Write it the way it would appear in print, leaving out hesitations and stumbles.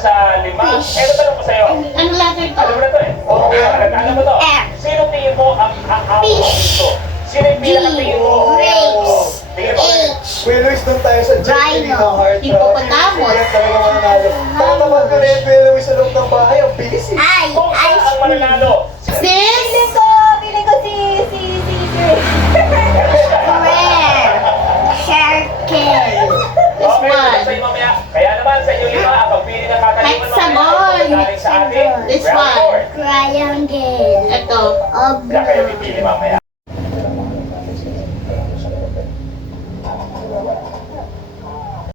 sa 5. Eh, tanong ko sa'yo. Ano letter to? Alam mo na to eh. Oo, alam mo to. Sino tingin mo ang amo dito? Sino yung pinakatingin mo? Grapes. Tingin mo. Kuya Luis, doon tayo sa Jetty ng Heart. Hippopotamus. Yan talaga mananalo. Tatapat ko na yung Kuya Luis sa loob ng bahay. Ang bilis eh. Kung saan ang mananalo? Sis? Feeling ko si This Okay, one. sa inyo mamaya. Kaya naman sa inyo 5, ang pagpili ng kakaliman Hexagon. galing sa ating This round one. board. Triangle. Ito. Kaya kayo pipili mamaya.